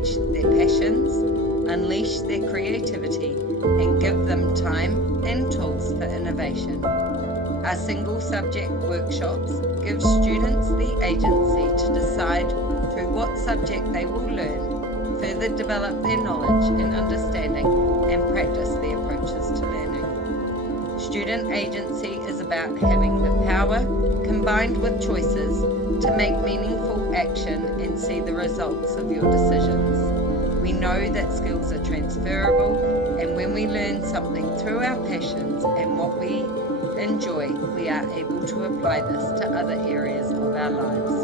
encourage their passions, unleash their creativity, and give them time and tools for innovation. Our single subject workshops give students the agency to decide through what subject they will learn, further develop their knowledge and understanding, and practice their approaches to learning. Student agency is about having the power, combined with choices, to make meaningful action and see the results of your decisions. We know that skills are transferable, and when we learn something through our passions and what we enjoy, we are able to apply this to other areas of our lives.